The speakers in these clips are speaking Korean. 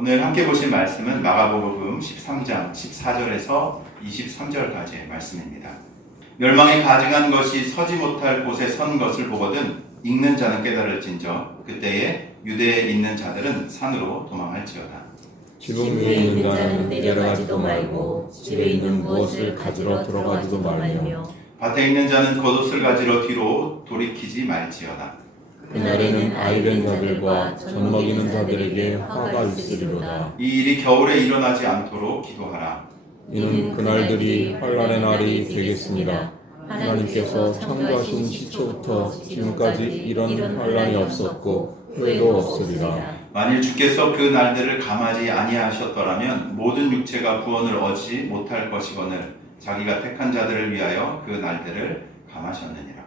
오늘 함께 보실 말씀은 마가복음 13장 14절에서 23절까지의 말씀입니다. 멸망이 가증한 것이 서지 못할 곳에 선 것을 보거든 읽는 자는 깨달을진저 그때에 유대에 있는 자들은 산으로 도망할지어다. 지붕 위에 있는 자는 내려가지도 말고 집에 있는 무엇을 가지러 들어가지도 말며 밭에 있는 자는 겉옷을 가지러 뒤로 돌이키지 말지어다. 그날에는 아이된 자들과 젖 먹이는 자들에게 화가 있으리로다. 이 일이 겨울에 일어나지 않도록 기도하라. 이는 그날들이 환난의 날이 되겠습니다. 하나님께서 창조하신 시초부터 지금까지 이런 환난이 없었고 후회도 없으리라. 만일 주께서 그 날들을 감하지 아니하셨더라면 모든 육체가 구원을 얻지 못할 것이거늘 자기가 택한 자들을 위하여 그 날들을 감하셨느니라.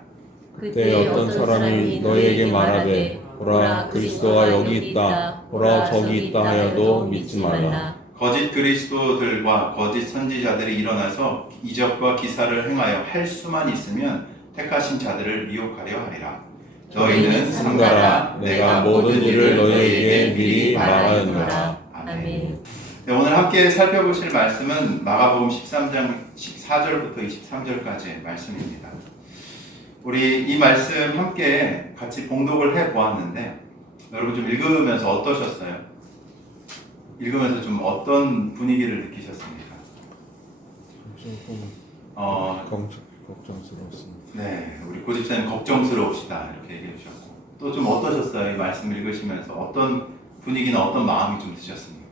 그때 어떤 사람이 너희에게 말하되 보라 그리스도가 여기 있다 보라 저기 있다 하여도 믿지 말라. 거짓 그리스도들과 거짓 선지자들이 일어나서 이적과 기사를 행하여 할 수만 있으면 택하신 자들을 미혹하려 하리라. 너희는 삼가라. 내가 모든 일을 너희에게 미리 말하였노라. 아멘. 네, 오늘 함께 살펴보실 말씀은 마가복음 13장 14절부터 23절까지의 말씀입니다. 우리 이 말씀 함께 같이 봉독을 해보았는데 여러분 좀 읽으면서 어떠셨어요? 읽으면서 좀 어떤 분위기를 느끼셨습니까? 걱정스러웠습니다. 네, 우리 고집사님 걱정스러우시다 이렇게 얘기해 주셨고 또 좀 어떠셨어요? 이 말씀 읽으시면서 어떤 분위기나 어떤 마음이 좀 드셨습니까?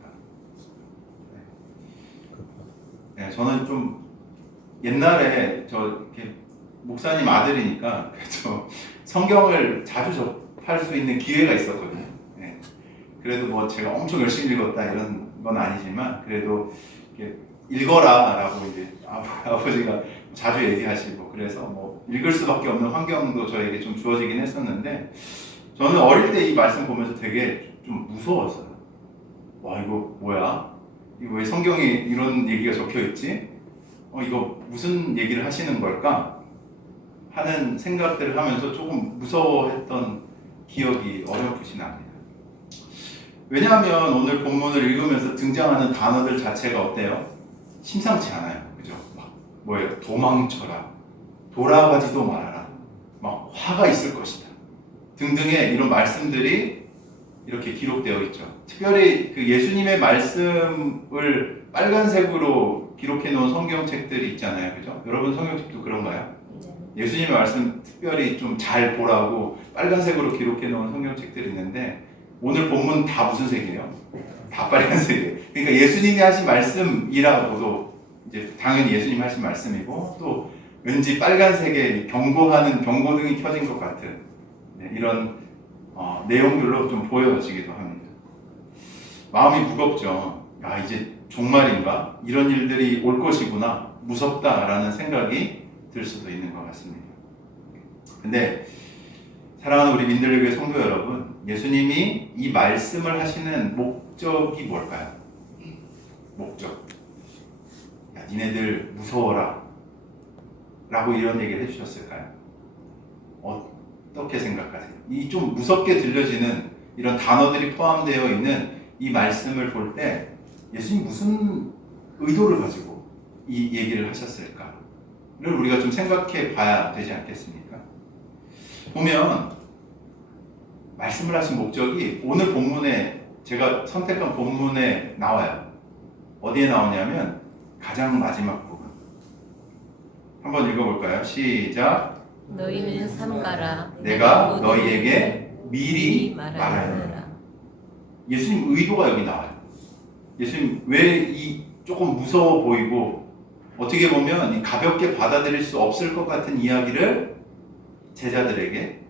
네, 저는 좀 옛날에 저 이렇게 목사님 아들이니까 그래도 성경을 자주 접할 수 있는 기회가 있었거든요. 네. 그래도 뭐 제가 엄청 열심히 읽었다 이런 건 아니지만 그래도 이렇게 읽어라라고 이제 아버지가 자주 얘기하시고 그래서 뭐 읽을 수밖에 없는 환경도 저에게 좀 주어지긴 했었는데 저는 어릴 때 이 말씀 보면서 되게 좀 무서웠어요. 와 이거 뭐야? 이거 왜 성경에 이런 얘기가 적혀 있지? 이거 무슨 얘기를 하시는 걸까? 하는 생각들을 하면서 조금 무서워했던 기억이 어렴풋이 납니다. 왜냐하면 오늘 본문을 읽으면서 등장하는 단어들 자체가 어때요? 심상치 않아요. 그죠? 막 뭐예요? 도망쳐라. 돌아가지도 말아라. 막 화가 있을 것이다. 등등의 이런 말씀들이 이렇게 기록되어 있죠. 특별히 그 예수님의 말씀을 빨간색으로 기록해 놓은 성경책들이 있잖아요. 그죠? 여러분 성경책도 그런가요? 예수님의 말씀 특별히 좀 잘 보라고 빨간색으로 기록해 놓은 성경책들이 있는데 오늘 본문 다 무슨 색이에요? 다 빨간색이에요. 그러니까 예수님이 하신 말씀이라고도 이제 당연히 예수님이 하신 말씀이고 또 왠지 빨간색에 경고하는 경고등이 켜진 것 같은 이런 내용들로 좀 보여지기도 합니다. 마음이 무겁죠. 야 이제 종말인가? 이런 일들이 올 것이구나. 무섭다라는 생각이 들 수도 있는 것 같습니다. 근데 사랑하는 우리 민들레교회 성도 여러분, 예수님이 이 말씀을 하시는 목적이 뭘까요? 목적. 야, 니네들 무서워라. 라고 이런 얘기를 해주셨을까요? 어떻게 생각하세요? 이 좀 무섭게 들려지는 이런 단어들이 포함되어 있는 이 말씀을 볼 때 예수님 무슨 의도를 가지고 이 얘기를 하셨을까? 를 우리가 좀 생각해 봐야 되지 않겠습니까? 보면 말씀을 하신 목적이 오늘 본문에 제가 선택한 본문에 나와요. 어디에 나오냐면 가장 마지막 부분. 한번 읽어볼까요? 시작. 너희는 삼가라. 내가 너희에게 미리 말하노라. 예수님 의도가 여기 나와요. 예수님 왜 이 조금 무서워 보이고 어떻게 보면 가볍게 받아들일 수 없을 것 같은 이야기를 제자들에게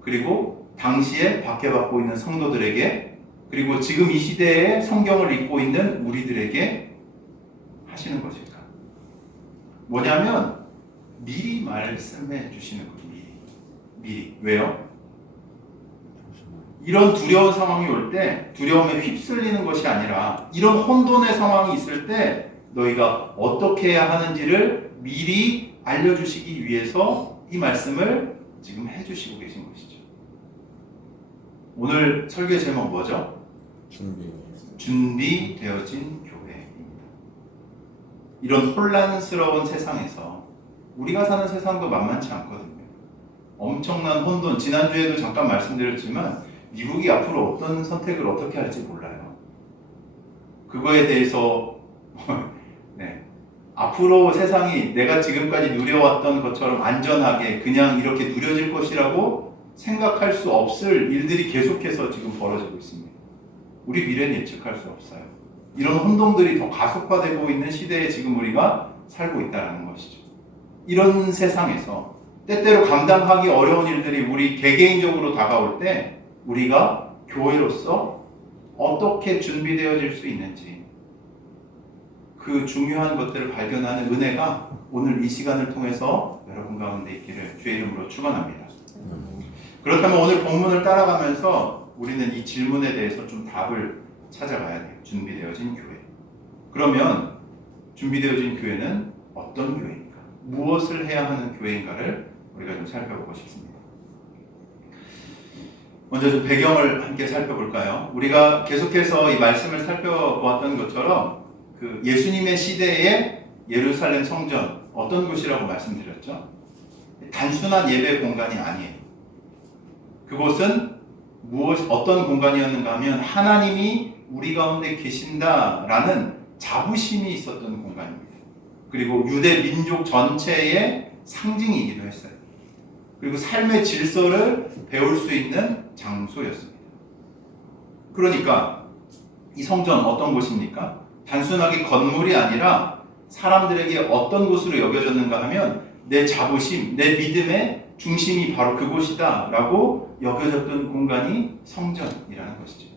그리고 당시에 박해받고 있는 성도들에게 그리고 지금 이 시대에 성경을 읽고 있는 우리들에게 하시는 것일까? 뭐냐면 미리 말씀해 주시는 거예요. 미리. 왜요? 이런 두려운 상황이 올 때 두려움에 휩쓸리는 것이 아니라 이런 혼돈의 상황이 있을 때 너희가 어떻게 해야 하는지를 미리 알려주시기 위해서 이 말씀을 지금 해주시고 계신 것이죠. 오늘 설교의 제목 뭐죠? 준비되어진 교회입니다. 이런 혼란스러운 세상에서 우리가 사는 세상도 만만치 않거든요. 엄청난 혼돈, 지난주에도 잠깐 말씀드렸지만 미국이 앞으로 어떤 선택을 어떻게 할지 몰라요. 그거에 대해서 네, 앞으로 세상이 내가 지금까지 누려왔던 것처럼 안전하게 그냥 이렇게 누려질 것이라고 생각할 수 없을 일들이 계속해서 지금 벌어지고 있습니다. 우리 미래는 예측할 수 없어요. 이런 혼동들이 더 가속화되고 있는 시대에 지금 우리가 살고 있다는 것이죠. 이런 세상에서 때때로 감당하기 어려운 일들이 우리 개개인적으로 다가올 때 우리가 교회로서 어떻게 준비되어질 수 있는지 그 중요한 것들을 발견하는 은혜가 오늘 이 시간을 통해서 여러분 가운데 있기를 주의 이름으로 축원합니다. 그렇다면 오늘 본문을 따라가면서 우리는 이 질문에 대해서 좀 답을 찾아가야 돼요. 준비되어진 교회. 그러면 준비되어진 교회는 어떤 교회인가? 무엇을 해야 하는 교회인가를 우리가 좀 살펴보고 싶습니다. 먼저 좀 배경을 함께 살펴볼까요? 우리가 계속해서 이 말씀을 살펴보았던 것처럼 그 예수님의 시대의 예루살렘 성전 어떤 곳이라고 말씀드렸죠? 단순한 예배 공간이 아니에요. 그곳은 어떤 공간이었는가 하면 하나님이 우리 가운데 계신다라는 자부심이 있었던 공간입니다. 그리고 유대 민족 전체의 상징이기도 했어요. 그리고 삶의 질서를 배울 수 있는 장소였습니다. 그러니까 이 성전 어떤 곳입니까? 단순하게 건물이 아니라 사람들에게 어떤 곳으로 여겨졌는가 하면 내 자부심, 내 믿음의 중심이 바로 그곳이다 라고 여겨졌던 공간이 성전이라는 것이죠.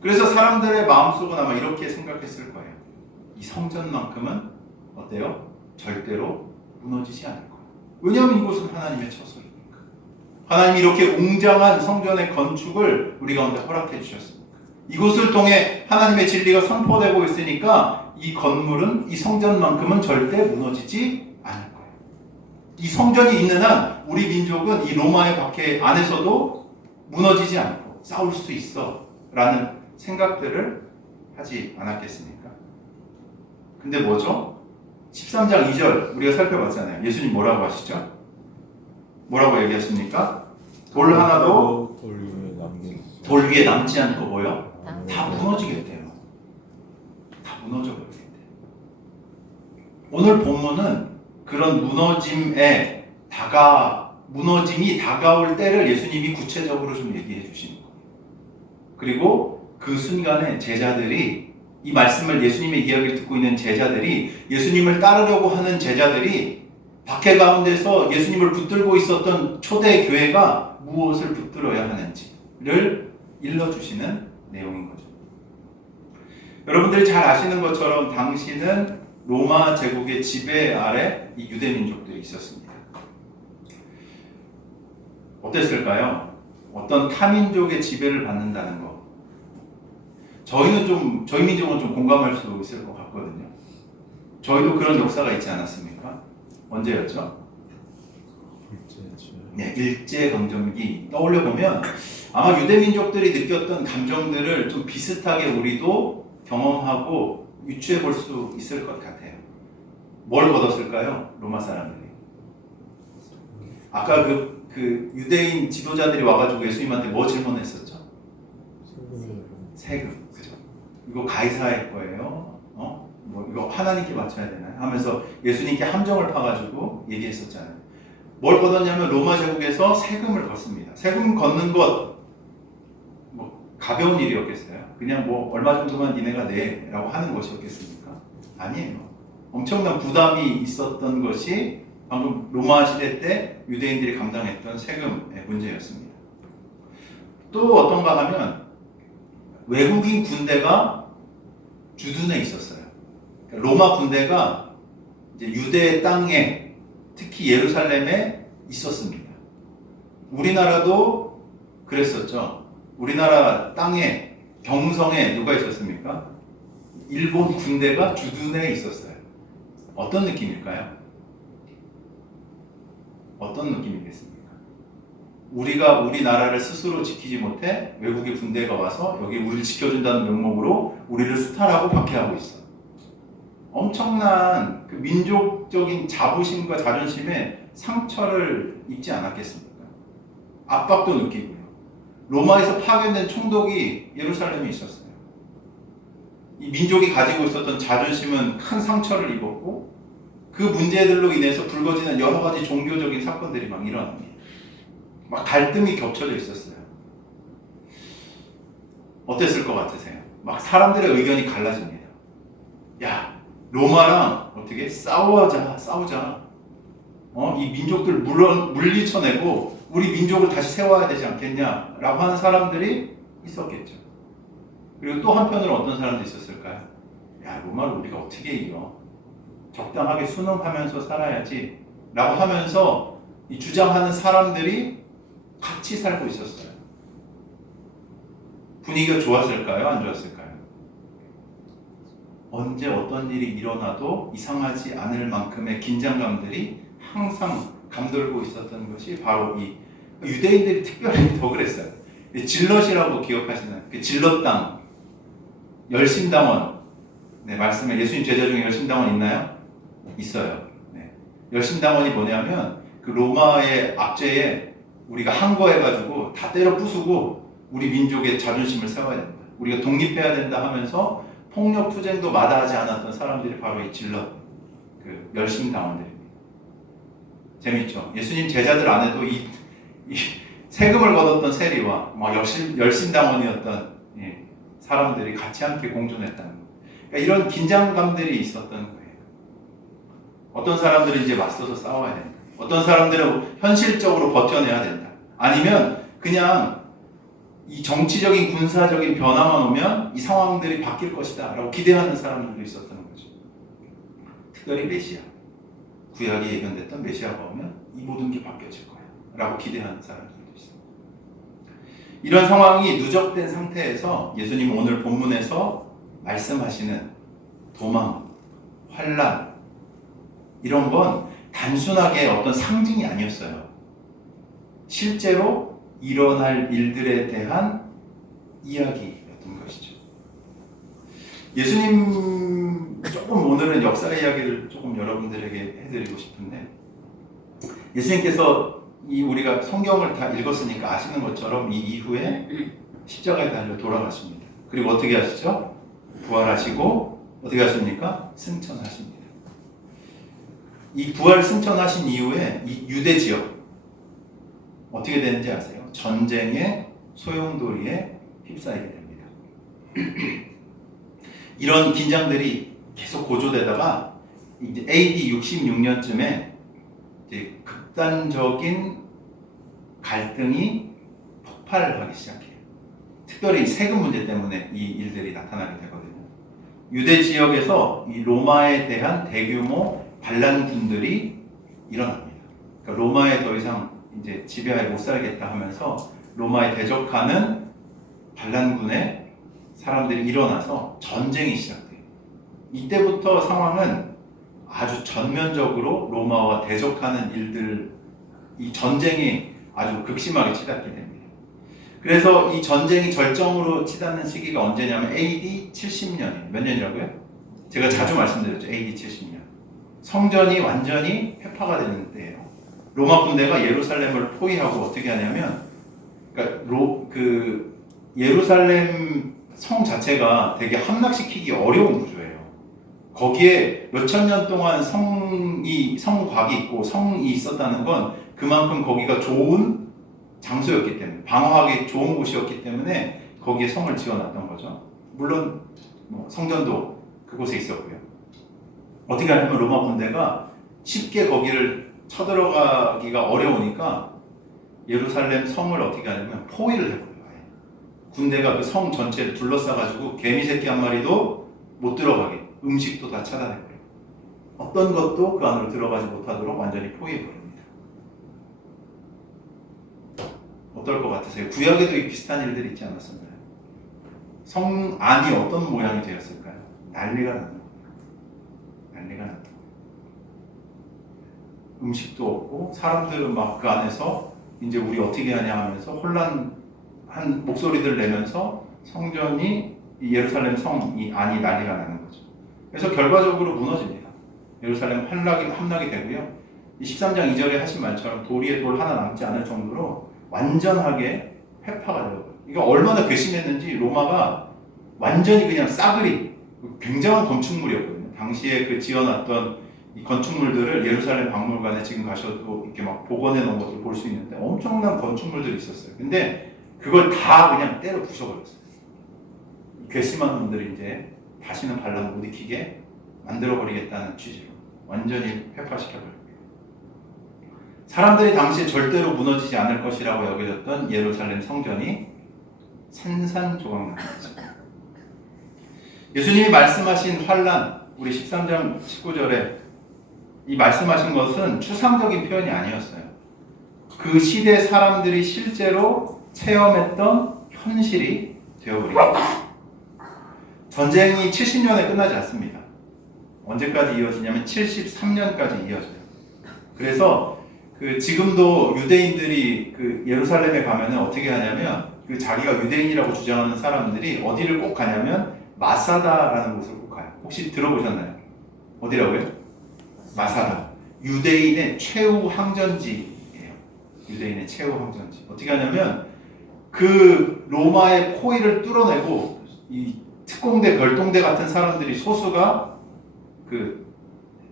그래서 사람들의 마음속은 아마 이렇게 생각했을 거예요. 이 성전만큼은 어때요? 절대로 무너지지 않을 거예요. 왜냐하면 이곳은 하나님의 처소이니까. 하나님이 이렇게 웅장한 성전의 건축을 우리 가운데 허락해 주셨습니다. 이곳을 통해 하나님의 진리가 선포되고 있으니까 이 건물은, 이 성전만큼은 절대 무너지지 않을 거예요. 이 성전이 있는 한 우리 민족은 이 로마의 박해 안에서도 무너지지 않고 싸울 수 있어 라는 생각들을 하지 않았겠습니까? 근데 뭐죠? 13장 2절 우리가 살펴봤잖아요. 예수님 뭐라고 하시죠? 뭐라고 얘기하십니까? 돌 하나도 돌 위에 남지 않고 뭐요? 다 무너지겠대요. 다 무너져버리겠대요. 오늘 본문은 그런 무너짐이 다가올 때를 예수님이 구체적으로 좀 얘기해 주시는 거예요. 그리고 그 순간에 제자들이 이 말씀을 예수님의 이야기를 듣고 있는 제자들이 예수님을 따르려고 하는 제자들이 박해 가운데서 예수님을 붙들고 있었던 초대 교회가 무엇을 붙들어야 하는지를 일러주시는 내용인 거죠. 여러분들이 잘 아시는 것처럼 당시는 로마 제국의 지배 아래 이 유대 민족들이 있었습니다. 어땠을까요? 어떤 타민족의 지배를 받는다는 것. 저희 민족은 좀 공감할 수 있을 것 같거든요. 저희도 그런 역사가 있지 않았습니까? 언제였죠? 네, 일제강점기 떠올려 보면 아마 유대 민족들이 느꼈던 감정들을 좀 비슷하게 우리도 경험하고 유추해 볼 수 있을 것 같아요. 뭘 거뒀을까요? 로마 사람들이. 아까 그 유대인 지도자들이 와가지고 예수님한테 뭐 질문했었죠? 세금. 그죠? 이거 가이사의 거예요. 뭐 이거 하나님께 맞춰야 되나요? 하면서 예수님께 함정을 파가지고 얘기했었잖아요. 뭘 걷었냐면 로마 제국에서 세금을 걷습니다. 세금 걷는 것 뭐 가벼운 일이었겠어요? 그냥 뭐 얼마 정도만 니네가 내라고 하는 것이었겠습니까? 아니에요. 엄청난 부담이 있었던 것이 방금 로마 시대 때 유대인들이 감당했던 세금의 문제였습니다. 또 어떤가 하면 외국인 군대가 주둔해 있었어요. 로마 군대가 이제 유대 땅에 특히 예루살렘에 있었습니다. 우리나라도 그랬었죠. 우리나라 땅에 경성에 누가 있었습니까? 일본 군대가 주둔해 있었어요. 어떤 느낌일까요? 어떤 느낌이겠습니까? 우리가 우리나라를 스스로 지키지 못해 외국의 군대가 와서 여기 우리를 지켜준다는 명목으로 우리를 수탈하고 박해하고 있어. 엄청난 그 민족적인 자부심과 자존심에 상처를 입지 않았겠습니까? 압박도 느끼고요. 로마에서 파견된 총독이 예루살렘에 있었어요. 이 민족이 가지고 있었던 자존심은 큰 상처를 입었고 그 문제들로 인해서 불거지는 여러 가지 종교적인 사건들이 막 일어납니다. 막 갈등이 겹쳐져 있었어요. 어땠을 것 같으세요? 막 사람들의 의견이 갈라집니다. 야, 로마랑 어떻게 싸우자. 이 민족들 물리쳐내고 우리 민족을 다시 세워야 되지 않겠냐라고 하는 사람들이 있었겠죠. 그리고 또 한편으로 어떤 사람도 있었을까요? 야, 로마를 우리가 어떻게 이겨? 적당하게 순응하면서 살아야지 라고 하면서 이 주장하는 사람들이 같이 살고 있었어요. 분위기가 좋았을까요? 안 좋았을까요? 언제 어떤 일이 일어나도 이상하지 않을 만큼의 긴장감들이 항상 감돌고 있었던 것이 바로 이 유대인들이 특별히 더 그랬어요. 질럿이라고 기억하시나요? 그 질럿 땅, 열심당원. 네, 말씀에 예수님 제자 중에 열심당원 있나요? 있어요. 네. 열심당원이 뭐냐면 그 로마의 압제에 우리가 항거해가지고 다 때려 부수고 우리 민족의 자존심을 세워야 된다. 우리가 독립해야 된다 하면서 폭력 투쟁도 마다하지 않았던 사람들이 바로 이 질럿, 그 열심당원들입니다. 재밌죠? 예수님 제자들 안에도 이 세금을 걷었던 세리와 막 열심당원이었던 사람들이 같이 함께 공존했다는 거예요. 그러니까 이런 긴장감들이 있었던 거예요. 어떤 사람들은 이제 맞서서 싸워야 된다. 어떤 사람들은 현실적으로 버텨내야 된다. 아니면 그냥 이 정치적인 군사적인 변화만 오면 이 상황들이 바뀔 것이다 라고 기대하는 사람들도 있었던 거죠. 특별히 메시아, 구약에 예견됐던 메시아가 오면 이 모든 게 바뀌어질 거야 라고 기대하는 사람들도 있어요. 이런 상황이 누적된 상태에서 예수님 오늘 본문에서 말씀하시는 도망, 환난 이런 건 단순하게 어떤 상징이 아니었어요. 실제로 일어날 일들에 대한 이야기였던 것이죠. 예수님 조금 오늘은 역사 이야기를 조금 여러분들에게 해드리고 싶은데 예수님께서 우리가 성경을 다 읽었으니까 아시는 것처럼 이 이후에 십자가에 달려 돌아가십니다. 그리고 어떻게 하시죠? 부활하시고 어떻게 하십니까? 승천하십니다. 이 부활 승천하신 이후에 이 유대 지역 어떻게 되는지 아세요? 전쟁의 소용돌이에 휩싸이게 됩니다. 이런 긴장들이 계속 고조되다가 이제 AD 66년쯤에 이제 극단적인 갈등이 폭발을 하기 시작해요. 특별히 세금 문제 때문에 이 일들이 나타나게 되거든요. 유대 지역에서 이 로마에 대한 대규모 반란군들이 일어납니다. 그러니까 로마에 더 이상 이제 지배하에 못 살겠다 하면서 로마에 대적하는 반란군의 사람들이 일어나서 전쟁이 시작돼요. 이때부터 상황은 아주 전면적으로 로마와 대적하는 일들, 이 전쟁이 아주 극심하게 치닫게 됩니다. 그래서 이 전쟁이 절정으로 치닫는 시기가 언제냐면 AD 70년이에요. 몇 년이라고요? 제가 자주 말씀드렸죠. AD 70년. 성전이 완전히 폐파가 되는 때예요. 로마 군대가 예루살렘을 포위하고 어떻게 하냐면, 그러니까 예루살렘 성 자체가 되게 함락시키기 어려운 구조예요. 거기에 몇천 년 동안 성곽이 있고 성이 있었다는 건 그만큼 거기가 좋은 장소였기 때문에, 방어하기 좋은 곳이었기 때문에 거기에 성을 지어놨던 거죠. 물론 성전도 그곳에 있었고요. 어떻게 하냐면 로마 군대가 쉽게 거기를 쳐들어가기가 어려우니까 예루살렘 성을 어떻게 하냐면 포위를 해버려요. 군대가 그 성 전체를 둘러싸가지고 개미 새끼 한 마리도 못 들어가게, 음식도 다 차단해버려요. 어떤 것도 그 안으로 들어가지 못하도록 완전히 포위해버립니다. 어떨 것 같으세요? 구약에도 비슷한 일들이 있지 않았었나요? 성 안이 어떤 모양이 되었을까요? 난리가 났나? 난리가 났다. 음식도 없고 사람들은 막 그 안에서 이제 우리 어떻게 하냐 하면서 혼란한 목소리들 내면서 성전이 이 예루살렘 성이 안이 난리가 나는 거죠. 그래서 결과적으로 무너집니다. 예루살렘 함락이 되고요. 이 13장 2절에 하신 말처럼 돌 위에 돌 하나 남지 않을 정도로 완전하게 회파가 되어요. 이거 얼마나 괘씸했는지 로마가 완전히 그냥 싸그리 굉장한 건축물이었거든요. 당시에 그 지어놨던 이 건축물들을 예루살렘 박물관에 지금 가셔도 이렇게 막 복원해 놓은 것들 볼 수 있는데 엄청난 건축물들이 있었어요. 근데 그걸 다 그냥 때려 부셔버렸어요. 괘씸한 놈들이 이제 다시는 반란 못 일으키게 만들어버리겠다는 취지로 완전히 회파시켜버립니다. 사람들이 당시에 절대로 무너지지 않을 것이라고 여겨졌던 예루살렘 성전이 산산조각 났죠. 예수님이 말씀하신 환란, 우리 13장 19절에 이 말씀하신 것은 추상적인 표현이 아니었어요. 그 시대 사람들이 실제로 체험했던 현실이 되어버립니다. 전쟁이 70년에 끝나지 않습니다. 언제까지 이어지냐면 73년까지 이어져요. 그래서 지금도 유대인들이 예루살렘에 가면은 어떻게 하냐면 자기가 유대인이라고 주장하는 사람들이 어디를 꼭 가냐면 마사다라는 곳을 꼭 가요. 혹시 들어보셨나요? 어디라고요? 마사다. 유대인의 최후 항전지예요. 유대인의 최후 항전지. 어떻게 하냐면 로마의 포위를 뚫어내고 이 특공대, 별동대 같은 사람들이 소수가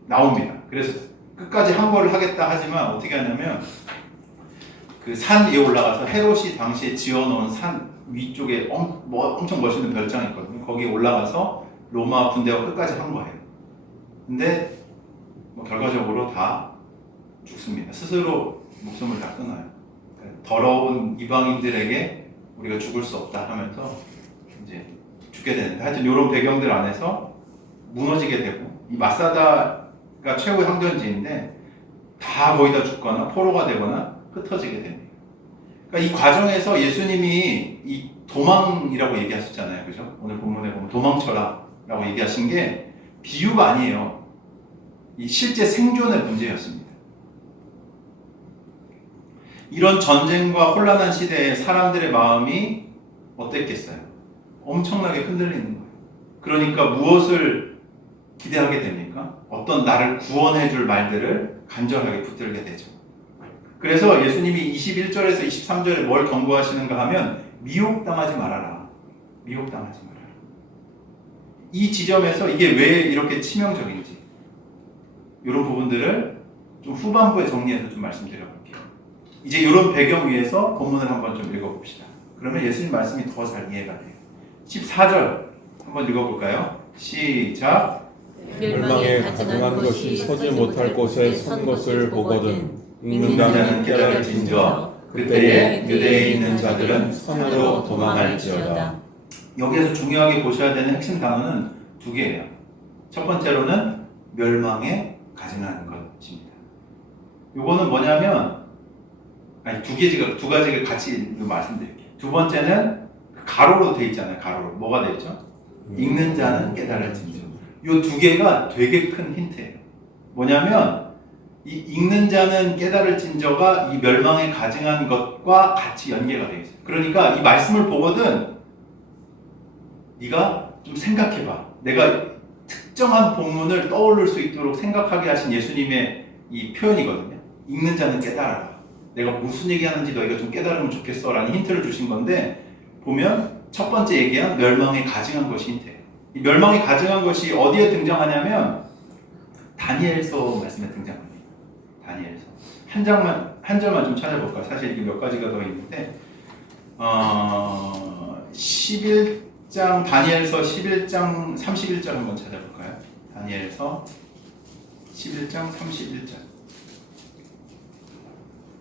나옵니다. 그래서 끝까지 항거를 하겠다 하지만 어떻게 하냐면 산 위에 올라가서 헤롯이 당시에 지어놓은 산 위쪽에 엄청 멋있는 별장이 있거든요. 거기에 올라가서 로마 군대와 끝까지 항거해요. 근데 결과적으로 다 죽습니다. 스스로 목숨을 다 끊어요. 더러운 이방인들에게 우리가 죽을 수 없다 하면서 이제 죽게 되는데 하여튼 이런 배경들 안에서 무너지게 되고 이 마사다가 최후의 항전지인데 다 거의 다 죽거나 포로가 되거나 흩어지게 됩니다. 그러니까 이 과정에서 예수님이 이 도망이라고 얘기하셨잖아요. 그죠? 오늘 본문에 보면 도망쳐라 라고 얘기하신 게 비유가 아니에요. 이 실제 생존의 문제였습니다. 이런 전쟁과 혼란한 시대에 사람들의 마음이 어땠겠어요? 엄청나게 흔들리는 거예요. 그러니까 무엇을 기대하게 됩니까? 어떤 나를 구원해 줄 말들을 간절하게 붙들게 되죠. 그래서 예수님이 21절에서 23절에 뭘 경고하시는가 하면 미혹당하지 말아라. 미혹당하지 말아라. 이 지점에서 이게 왜 이렇게 치명적인지 이런 부분들을 좀 후반부에 정리해서 좀 말씀드려볼게요. 이제 이런 배경 위에서 본문을 한번 좀 읽어봅시다. 그러면 예수님 말씀이 더 잘 이해가 돼요. 14절 한번 읽어볼까요? 시작. 멸망에 가증한 것이 서지 못할 곳에 선 것을 보거든 읽는 자는 깨달을진저 그때에 유대에 있는 자들은 산으로 도망할지어다. 여기에서 중요하게 보셔야 되는 핵심 단어는 두 개예요. 첫 번째로는 멸망에 가증하는 것입니다. 이거는 뭐냐면 두 가지를 같이 말씀드릴게요. 두 번째는 가로로 돼 있잖아요. 가로로 뭐가 돼 있죠? 읽는 자는 깨달을진저. 이 두 개가 되게 큰 힌트예요. 뭐냐면 이 읽는 자는 깨달을진저가 이 멸망에 가증한 것과 같이 연계가 되어 있어요. 그러니까 이 말씀을 보거든 네가 좀 생각해봐. 내가 특정한 본문을 떠올릴 수 있도록 생각하게 하신 예수님의 이 표현이거든요. 읽는 자는 깨달아라. 내가 무슨 얘기하는지 너희가 좀 깨달으면 좋겠어 라는 힌트를 주신 건데 보면 첫 번째 얘기한 멸망에 가증한 것이 힌트예요. 이 멸망에 가증한 것이 어디에 등장하냐면 다니엘서 말씀에 등장합니다. 다니엘서 한 절만 좀 찾아볼까요? 사실 이게 몇 가지가 더 있는데 11장 다니엘서 11장 31절 한번 찾아볼까요? 다니엘서 11장 31절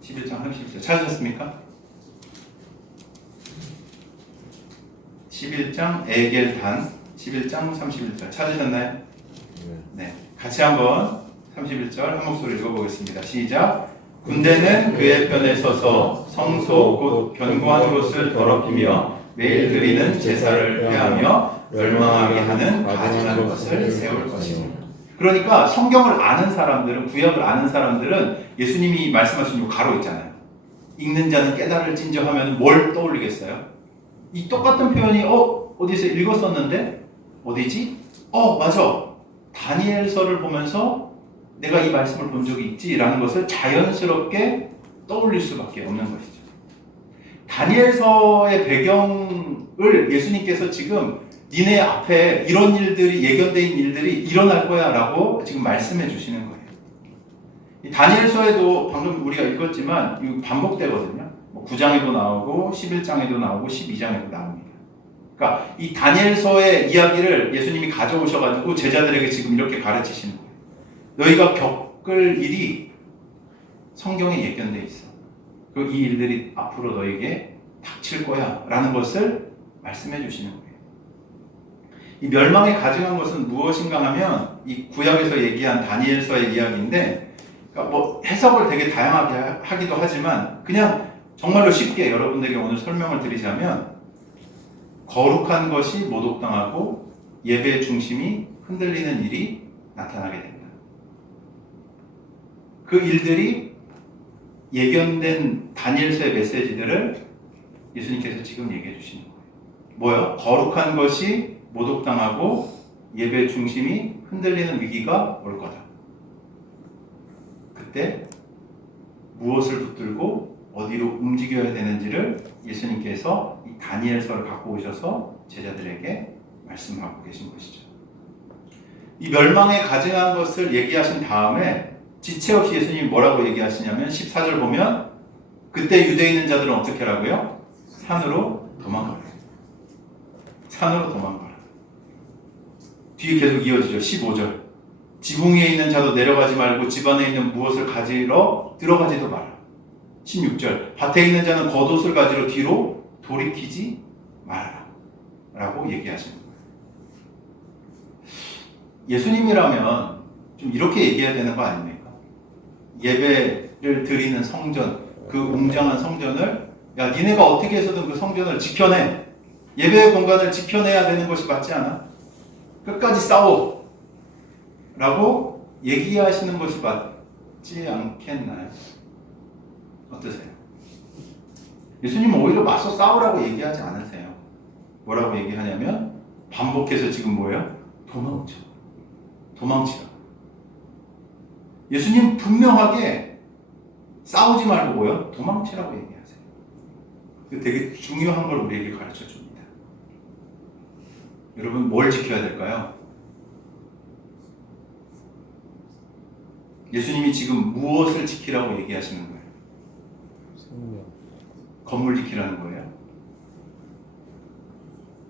11장 31절 찾으셨습니까? 11장 에겔단 11장 31절 찾으셨나요? 네, 같이 한번 31절 한 목소리 읽어보겠습니다. 시작. 군대는 그의 편에 서서 성소 곧 견고한 곳을 더럽히며 매일 드리는 제사를 폐하며 멸망하게 하는 가증한 것을 세울 것이다. 그러니까 성경을 아는 사람들은 구약을 아는 사람들은 예수님이 말씀하신 이 가로 있잖아요. 읽는 자는 깨달을진저 하면 뭘 떠올리겠어요? 이 똑같은 표현이 어디서 읽었었는데 어디지? 맞아. 다니엘서를 보면서 내가 이 말씀을 본 적이 있지라는 것을 자연스럽게 떠올릴 수밖에 없는 것이죠. 다니엘서의 배경을 예수님께서 지금 니네 앞에 이런 일들이 예견된 일들이 일어날 거야 라고 지금 말씀해 주시는 거예요. 이 다니엘서에도 방금 우리가 읽었지만 이거 반복되거든요. 9장에도 나오고 11장에도 나오고 12장에도 나옵니다. 그러니까 이 다니엘서의 이야기를 예수님이 가져오셔가지고 제자들에게 지금 이렇게 가르치시는 거예요. 너희가 겪을 일이 성경에 예견돼 있어. 그리고 이 일들이 앞으로 너에게 닥칠 거야 라는 것을 말씀해 주시는 거예요. 이 멸망에 가증한 것은 무엇인가 하면 이 구약에서 얘기한 다니엘서의 이야기인데, 그러니까 해석을 되게 다양하게 하기도 하지만 그냥 정말로 쉽게 여러분들에게 오늘 설명을 드리자면, 거룩한 것이 모독당하고 예배의 중심이 흔들리는 일이 나타나게 된다. 그 일들이 예견된 다니엘서의 메시지들을 예수님께서 지금 얘기해 주시는 거예요. 뭐요? 거룩한 것이 모독당하고 예배의 중심이 흔들리는 위기가 올 거다. 그때 무엇을 붙들고 어디로 움직여야 되는지를 예수님께서 이 다니엘서를 갖고 오셔서 제자들에게 말씀하고 계신 것이죠. 이 멸망에 가증한 것을 얘기하신 다음에 지체 없이 예수님이 뭐라고 얘기하시냐면 14절 보면 그때 유대에 있는 자들은 어떻게 하라고요? 산으로 도망가라. 산으로 도망가라. 뒤에 계속 이어지죠. 15절. 지붕 위에 있는 자도 내려가지 말고 집 안에 있는 무엇을 가지러 들어가지도 마라. 16절. 밭에 있는 자는 겉옷을 가지러 뒤로 돌이키지 말아라 라고 얘기하시는 거예요. 예수님이라면 좀 이렇게 얘기해야 되는 거 아닙니까? 예배를 드리는 성전, 그 웅장한 성전을 야 니네가 어떻게 해서든 그 성전을 지켜내. 예배의 공간을 지켜내야 되는 것이 맞지 않아? 끝까지 싸워 라고 얘기하시는 것이 맞지 않겠나요? 어떠세요? 예수님은 오히려 맞서 싸우라고 얘기하지 않으세요. 뭐라고 얘기하냐면 반복해서 지금 뭐예요? 도망치라. 예수님 분명하게 싸우지 말고 뭐예요? 도망치라고 얘기하세요. 되게 중요한 걸 우리에게 가르쳐 줍니다. 여러분 뭘 지켜야 될까요? 예수님이 지금 무엇을 지키라고 얘기하시는 거예요? 건물 지키라는 거예요?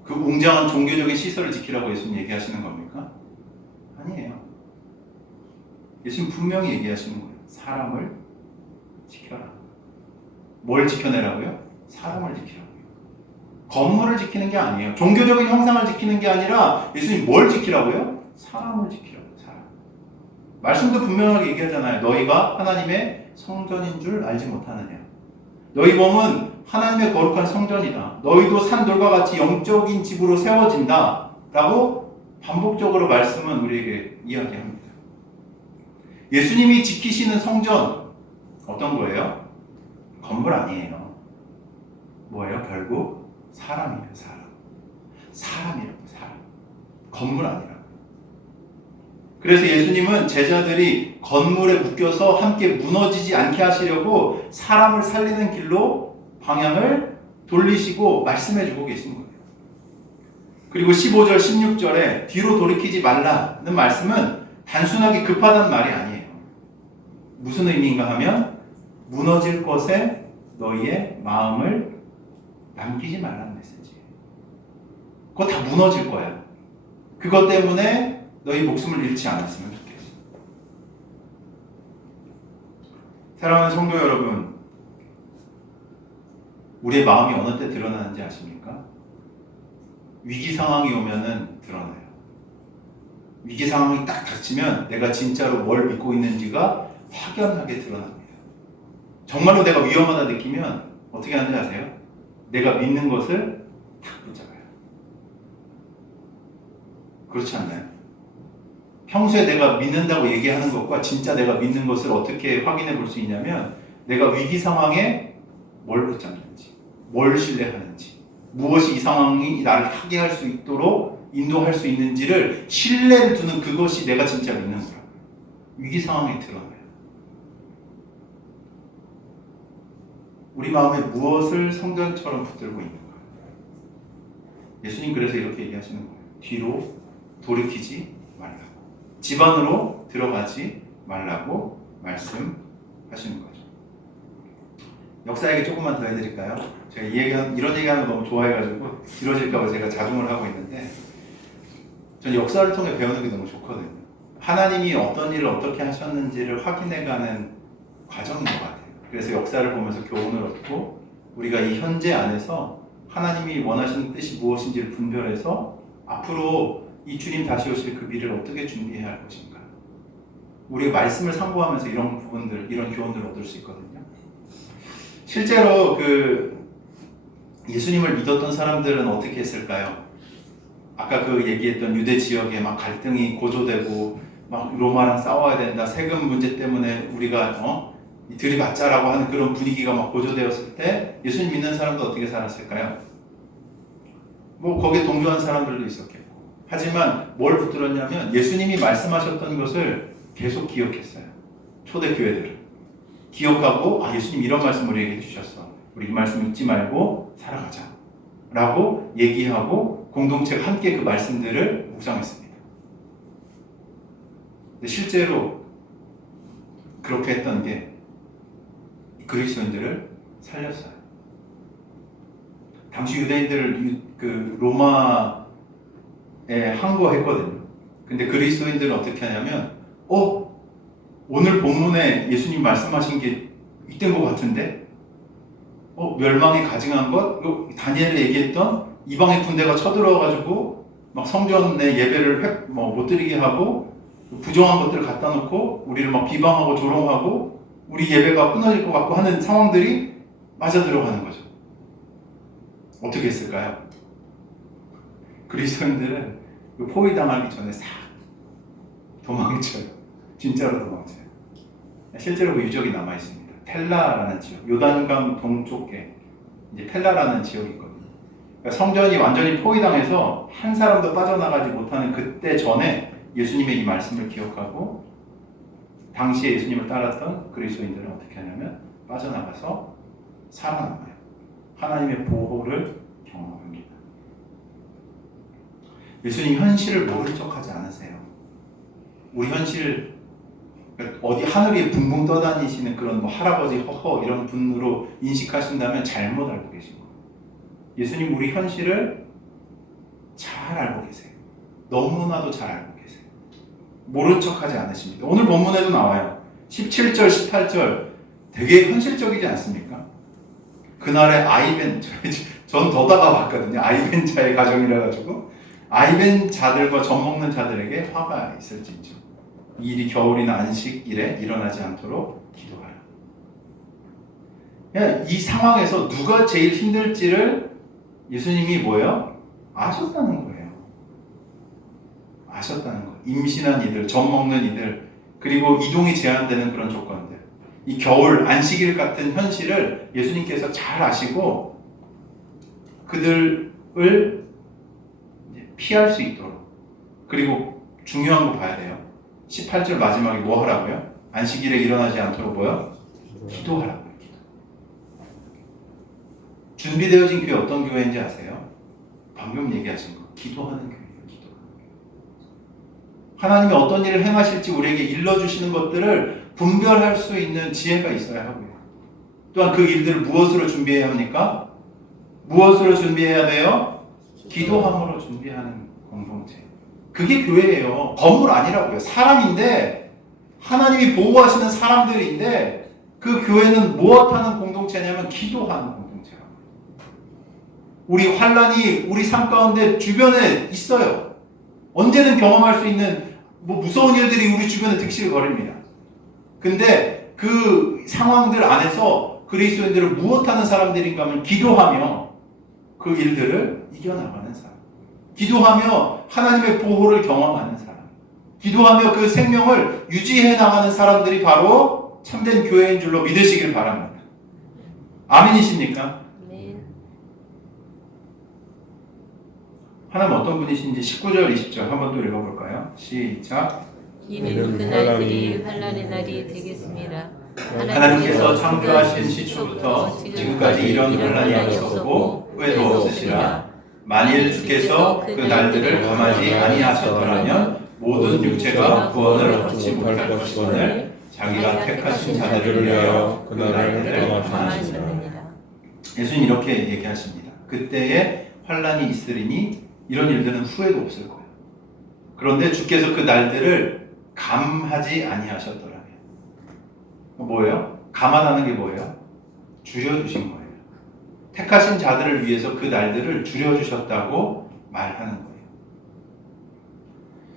그 웅장한 종교적인 시설을 지키라고 예수님 얘기하시는 겁니까? 아니에요. 예수님 분명히 얘기하시는 거예요. 사람을 지켜라. 뭘 지켜내라고요? 사람을 지키라고요. 건물을 지키는 게 아니에요. 종교적인 형상을 지키는 게 아니라 예수님 뭘 지키라고요? 사람을 지키라고요. 사람. 말씀도 분명하게 얘기하잖아요. 너희가 하나님의 성전인 줄 알지 못하느냐. 너희 몸은 하나님의 거룩한 성전이다. 너희도 산돌과 같이 영적인 집으로 세워진다. 라고 반복적으로 말씀은 우리에게 이야기합니다. 예수님이 지키시는 성전 어떤 거예요? 건물 아니에요. 뭐예요? 결국 사람이에요. 사람이라고. 건물 아니라고. 그래서 예수님은 제자들이 건물에 묶여서 함께 무너지지 않게 하시려고 사람을 살리는 길로 방향을 돌리시고 말씀해주고 계신 거예요. 그리고 15절, 16절에 뒤로 돌이키지 말라는 말씀은 단순하게 급하다는 말이 아니에요. 무슨 의미인가 하면 무너질 것에 너희의 마음을 남기지 말라는 메시지예요. 그거 다 무너질 거야. 그것 때문에 너희 목숨을 잃지 않았으면 좋겠어. 사랑하는 성도 여러분, 우리의 마음이 어느 때 드러나는지 아십니까? 위기 상황이 오면은 드러나요. 위기 상황이 딱 닥치면 내가 진짜로 뭘 믿고 있는지가 확연하게 드러납니다. 정말로 내가 위험하다 느끼면 어떻게 하는지 아세요? 내가 믿는 것을 탁 붙잡아요. 그렇지 않나요? 평소에 내가 믿는다고 얘기하는 것과 진짜 내가 믿는 것을 어떻게 확인해 볼 수 있냐면 내가 위기 상황에 뭘 붙잡는지, 뭘 신뢰하는지, 무엇이 이 상황이 나를 하게 할 수 있도록 인도할 수 있는지를 신뢰를 두는 그것이 내가 진짜 믿는 거야. 위기 상황에 드러나요. 우리 마음에 무엇을 성전처럼 붙들고 있는가? 예수님 그래서 이렇게 얘기하시는 거예요. 뒤로 돌이키지 말라고, 집 안으로 들어가지 말라고 말씀하시는 거죠. 역사 얘기 조금만 더 해드릴까요? 제가 이런 얘기하는 거 너무 좋아해가지고 길어질까봐 제가 자중을 하고 있는데, 전 역사를 통해 배우는 게 너무 좋거든요. 하나님이 어떤 일을 어떻게 하셨는지를 확인해가는 과정인 것 같아요. 그래서 역사를 보면서 교훈을 얻고 우리가 이 현재 안에서 하나님이 원하시는 뜻이 무엇인지를 분별해서 앞으로 이 주님 다시 오실 그 미래를 어떻게 준비해야 할 것인가. 우리가 말씀을 상고하면서 이런 부분들, 이런 교훈들을 얻을 수 있거든요. 실제로 예수님을 믿었던 사람들은 어떻게 했을까요? 아까 얘기했던 유대 지역에 막 갈등이 고조되고 막 로마랑 싸워야 된다, 세금 문제 때문에 우리가 들이받자라고 하는 그런 분위기가 막 고조되었을 때 예수님 믿는 사람도 어떻게 살았을까요? 뭐 거기에 동조한 사람들도 있었겠고, 하지만 뭘 붙들었냐면 예수님이 말씀하셨던 것을 계속 기억했어요. 초대교회들은 기억하고, 예수님 이런 말씀을 우리에게 해주셨어, 우리 이 말씀 잊지 말고 살아가자 라고 얘기하고 공동체가 함께 그 말씀들을 묵상했습니다. 근데 실제로 그렇게 했던 게 그리스도인들을 살렸어요. 당시 유대인들을 로마에 항거했거든요. 근데 그리스도인들은 어떻게 하냐면, 오늘 본문에 예수님 말씀하신 게 이때인 것 같은데, 멸망이 가증한 것, 다니엘이 얘기했던 이방의 군대가 쳐들어와가지고 막 성전의 예배를 못 드리게 하고 부정한 것들을 갖다 놓고 우리를 막 비방하고 조롱하고 우리 예배가 끊어질 것 같고 하는 상황들이 맞아 들어가는 거죠. 어떻게 했을까요? 그리스도인들은 포위당하기 전에 싹 도망쳐요. 진짜로 도망쳐요. 실제로 그 유적이 남아 있습니다. 펠라라는 지역, 요단강 동쪽에 이제 펠라라는 지역이 있거든요. 그러니까 성전이 완전히 포위당해서 한 사람도 빠져나가지 못하는 그때 전에 예수님의 이 말씀을 기억하고 당시에 예수님을 따랐던 그리스도인들은 어떻게 하냐면 빠져나가서 살아남아요. 하나님의 보호를 경험합니다. 예수님 현실을 모른 척하지 않으세요. 우리 현실, 어디 하늘 위에 붕붕 떠다니시는 그런 할아버지 허허 이런 분으로 인식하신다면 잘못 알고 계신 거예요. 예수님 우리 현실을 잘 알고 계세요. 너무나도 잘 알고 계세요. 모른 척하지 않으십니다. 오늘 본문에도 나와요. 17절, 18절 되게 현실적이지 않습니까? 그날의 전 더다가 봤거든요. 아이벤자의 가정이라 가지고 아이벤 자들과 젖 먹는 자들에게 화가 있을진저 이 일이 겨울이나 안식일에 일어나지 않도록 기도하라. 그냥 이 상황에서 누가 제일 힘들지를 예수님이 뭐예요? 아셨다는 거예요. 아셨다는 거예요. 임신한 이들, 젖 먹는 이들, 그리고 이동이 제한되는 그런 조건들, 이 겨울 안식일 같은 현실을 예수님께서 잘 아시고 그들을 피할 수 있도록, 그리고 중요한 거 봐야 돼요. 18절 마지막에 뭐 하라고요? 안식일에 일어나지 않도록 뭐요? 기도하라고요. 기도. 준비되어진 교회 어떤 교회인지 아세요? 방금 얘기하신 거. 기도하는 교회예요. 기도. 하나님이 어떤 일을 행하실지 우리에게 일러주시는 것들을 분별할 수 있는 지혜가 있어야 하고요. 또한 그 일들을 무엇으로 준비해야 합니까? 무엇으로 준비해야 돼요? 기도함으로 준비하는 공동체. 그게 교회예요. 건물 아니라고요. 사람인데, 하나님이 보호하시는 사람들인데 그 교회는 무엇하는 공동체냐면 기도하는 공동체라고요. 우리 환난이 우리 삶 가운데 주변에 있어요. 언제든 경험할 수 있는 무서운 일들이 우리 주변에 득실을 거립니다. 근데 그 상황들 안에서 그리스도인들은 무엇하는 사람들인가 하면 기도하며 그 일들을 이겨나가는 사람, 기도하며 하나님의 보호를 경험하는 사람, 기도하며 그 생명을 유지해 나가는 사람들이 바로 참된 교회인 줄로 믿으시길 바랍니다. 아멘이십니까? 아멘. 하나님 어떤 분이신지 19절, 20절 한번 또 읽어볼까요? 시작. 이는 그날들이 환난의 날이 되겠습니다. 하나님께서 창조하신 시초부터 지금까지 이런 환난이 없었고 후회도 없으시라. 만일 주께서 그 날들을 감하지 아니하셨더라면 모든 육체가 구원을 얻지 못할 것이거늘 자기가 택하신 자들을 위하여 그 날들을 감하시느니라. 감하셨느니라. 예수님 이렇게 얘기하십니다. 그때에 환난이 있으리니 이런 일들은 후회도 없을 거예요. 그런데 주께서 그 날들을 감하지 아니하셨더라면 뭐예요? 감안하는 게 뭐예요? 줄여주신 거예요. 택하신 자들을 위해서 그 날들을 줄여주셨다고 말하는 거예요.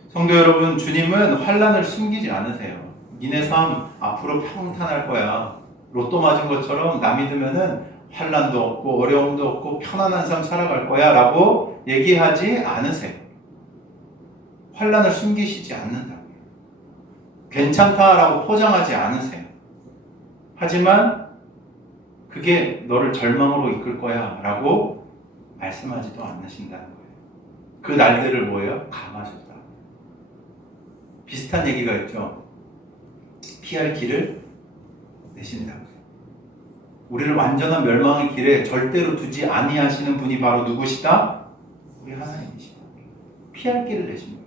성도 여러분, 주님은 환난을 숨기지 않으세요. 니네 삶 앞으로 평탄할 거야. 로또 맞은 것처럼 남이 들면은 환난도 없고 어려움도 없고 편안한 삶 살아갈 거야 라고 얘기하지 않으세요. 환난을 숨기시지 않는다고요. 괜찮다라고 포장하지 않으세요. 하지만 그게 너를 절망으로 이끌 거야 라고 말씀하지도 않으신다는 거예요. 그 날들을 뭐예요? 감하셨다. 비슷한 얘기가 있죠. 피할 길을 내신다고요. 우리를 완전한 멸망의 길에 절대로 두지 아니하시는 분이 바로 누구시다? 우리 하나님이시다. 피할 길을 내신 거예요.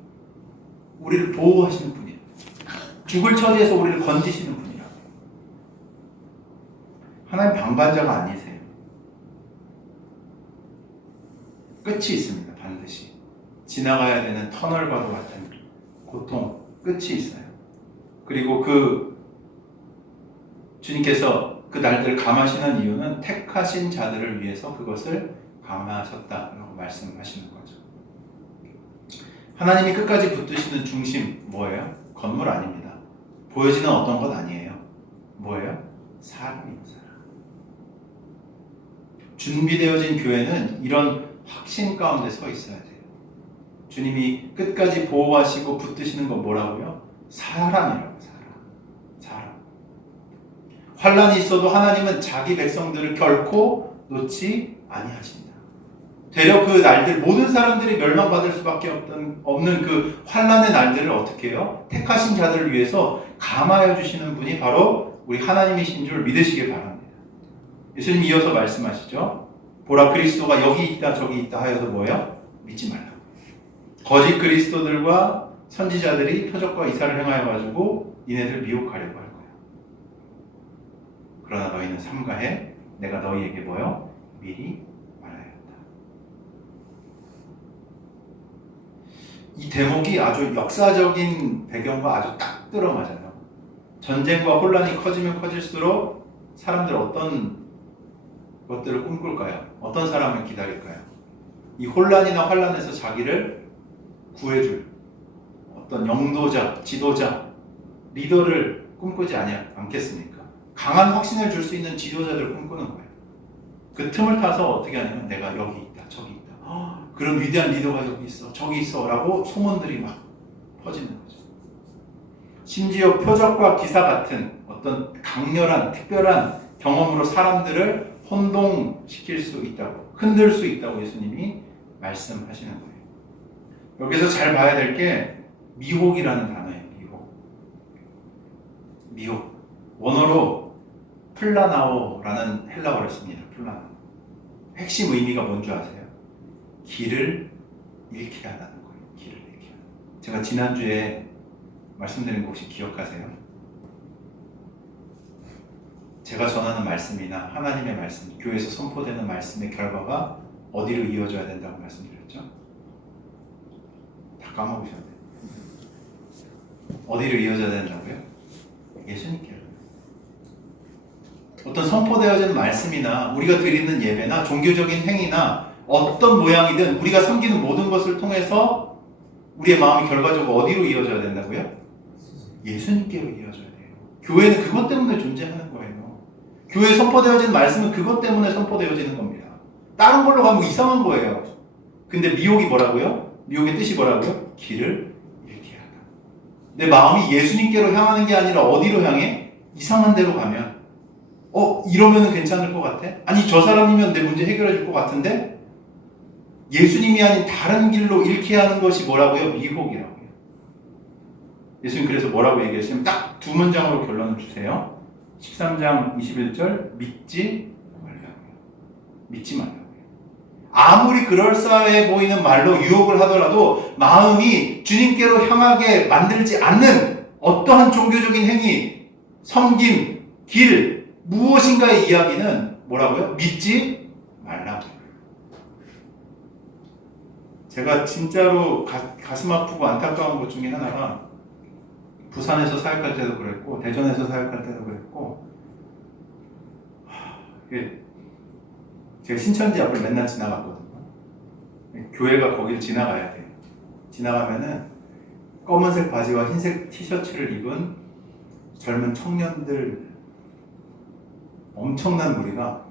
우리를 보호하시는 분이에요. 죽을 처지에서 우리를 건지시는 분이에요. 하나님 방관자가 아니세요. 끝이 있습니다. 반드시. 지나가야 되는 터널과도 같은 고통, 끝이 있어요. 그리고 주님께서 그 날들을 감하시는 이유는 택하신 자들을 위해서 그것을 감하셨다라고 말씀하시는 거죠. 하나님이 끝까지 붙드시는 중심 뭐예요? 건물 아닙니다. 보여지는 어떤 것 아니에요. 뭐예요? 사람입니다. 사람. 준비되어진 교회는 이런 확신 가운데 서 있어야 돼요. 주님이 끝까지 보호하시고 붙드시는 건 뭐라고요? 사람이라고. 사람. 환난이 있어도 하나님은 자기 백성들을 결코 놓지 아니하십니다. 되려 그 날들, 모든 사람들이 멸망받을 수밖에 없는 그 환난의 날들을 어떻게 해요? 택하신 자들을 위해서 감하여 주시는 분이 바로 우리 하나님이신 줄 믿으시길 바랍니다. 예수님 이어서 말씀하시죠. 보라, 그리스도가 여기 있다 저기 있다 하여도 뭐예요? 믿지 말라. 거짓 그리스도들과 선지자들이 표적과 이사를 행하여 가지고 니네들 미혹하려고 할 거야. 그러나 너희는 삼가해 내가 너희에게 뭐요? 미리 말하였다. 이 대목이 아주 역사적인 배경과 아주 딱 들어맞아요. 전쟁과 혼란이 커지면 커질수록 사람들 어떤 것들을 꿈꿀까요? 어떤 사람을 기다릴까요? 이 혼란이나 환란에서 자기를 구해줄 어떤 영도자, 지도자, 리더를 꿈꾸지 않겠습니까? 강한 확신을 줄 수 있는 지도자들을 꿈꾸는 거예요. 그 틈을 타서 어떻게 하냐면 내가 여기 있다, 저기 있다. 그런 위대한 리더가 여기 있어, 저기 있어 라고 소문들이 막 퍼지는 거죠. 심지어 표적과 기사 같은 어떤 강렬한, 특별한 경험으로 사람들을 혼동시킬 수 있다고, 흔들 수 있다고 예수님이 말씀하시는 거예요. 여기서 잘 봐야 될 게 미혹이라는 단어예요. 미혹. 원어로 플라나오라는 헬라어를 씁니다. 플라나오. 핵심 의미가 뭔지 아세요? 길을 잃게 하라는 거예요. 길을 잃게 하라. 제가 지난주에 말씀드린 거 혹시 기억하세요? 제가 전하는 말씀이나 하나님의 말씀, 교회에서 선포되는 말씀의 결과가 어디로 이어져야 된다고 말씀드렸죠? 다 까먹으셨네요. 어디로 이어져야 된다고요? 예수님께로. 어떤 선포되어지는 말씀이나 우리가 드리는 예배나 종교적인 행위나 어떤 모양이든 우리가 섬기는 모든 것을 통해서 우리의 마음이 결과적으로 어디로 이어져야 된다고요? 예수님께로 이어져야 돼요. 교회는 그것 때문에 존재하는 거예요. 교회에 선포되어지는 말씀은 그것 때문에 선포되어지는 겁니다. 다른 걸로 가면 이상한 거예요. 근데 미혹이 뭐라고요? 미혹의 뜻이 뭐라고요? 길을 잃게 하다. 내 마음이 예수님께로 향하는 게 아니라 어디로 향해? 이상한 데로 가면 이러면 괜찮을 것 같아? 아니, 저 사람이면 내 문제 해결해 줄 것 같은데? 예수님이 아닌 다른 길로 잃게 하는 것이 뭐라고요? 미혹이라고요. 예수님 그래서 뭐라고 얘기하시냐면 딱 두 문장으로 결론을 주세요. 13장 21절, 믿지 말라고요. 믿지 말라고요. 아무리 그럴싸해 보이는 말로 유혹을 하더라도 마음이 주님께로 향하게 만들지 않는 어떠한 종교적인 행위, 섬김, 길, 무엇인가의 이야기는 뭐라고요? 믿지 말라고요. 제가 진짜로 가슴 아프고 안타까운 것 중에 하나가 부산에서 사역할 때도 그랬고 대전에서 사역할 때도 그랬고 제가 신천지 앞을 맨날 지나갔거든요. 교회가 거기를 지나가야 돼요. 지나가면은 검은색 바지와 흰색 티셔츠를 입은 젊은 청년들 엄청난 무리가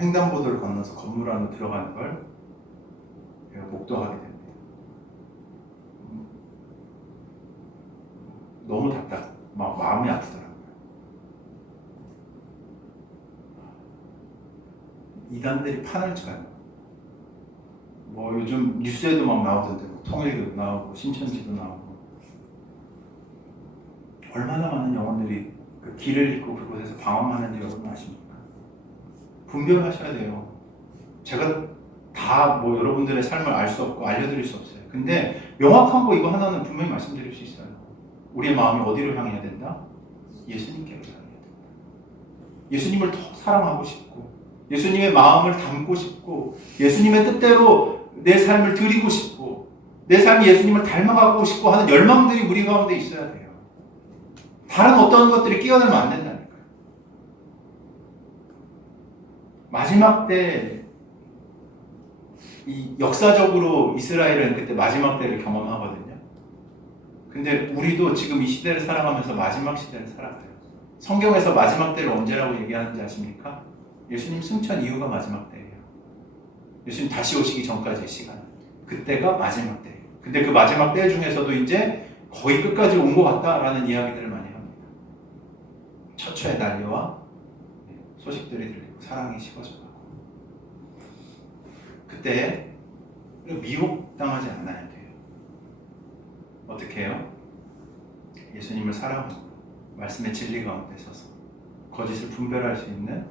횡단보도를 건너서 건물 안으로 들어가는 걸 제가 목도하게 됩니다. 너무 답답, 막 마음이 아프더라고요. 이단들이 판을 쳐요. 뭐 요즘 뉴스에도 막 나오던데, 뭐 통일교도 나오고 신천지도 나오고, 얼마나 많은 영혼들이 그 길을 잃고 그곳에서 방황하는지 여러분 아십니까? 분별하셔야 돼요. 제가 다 뭐 여러분들의 삶을 알 수 없고 알려드릴 수 없어요. 근데 명확한 거 이거 하나는 분명히 말씀드릴 수 있어요. 우리의 마음이 어디로 향해야 된다? 예수님께로 향해야 된다. 예수님을 더 사랑하고 싶고 예수님의 마음을 담고 싶고 예수님의 뜻대로 내 삶을 드리고 싶고 내 삶이 예수님을 닮아가고 싶고 하는 열망들이 우리 가운데 있어야 돼요. 다른 어떤 것들이 끼어들면 안 된다니까요. 마지막 때 이 역사적으로 이스라엘은 그때 마지막 때를 경험하거든요. 근데 우리도 지금 이 시대를 살아가면서 마지막 시대를 살아가요. 성경에서 마지막 때를 언제라고 얘기하는지 아십니까? 예수님 승천 이후가 마지막 때예요. 예수님 다시 오시기 전까지의 시간. 그때가 마지막 때예요. 근데 그 마지막 때 중에서도 이제 거의 끝까지 온 것 같다라는 이야기들을 많이 합니다. 처처의 난리와 소식들이 들리고 사랑이 식어져가고 그때 미혹당하지 않아야 돼요. 어떻게 해요? 예수님을 사랑하고 말씀의 진리 가운데 서서 거짓을 분별할 수 있는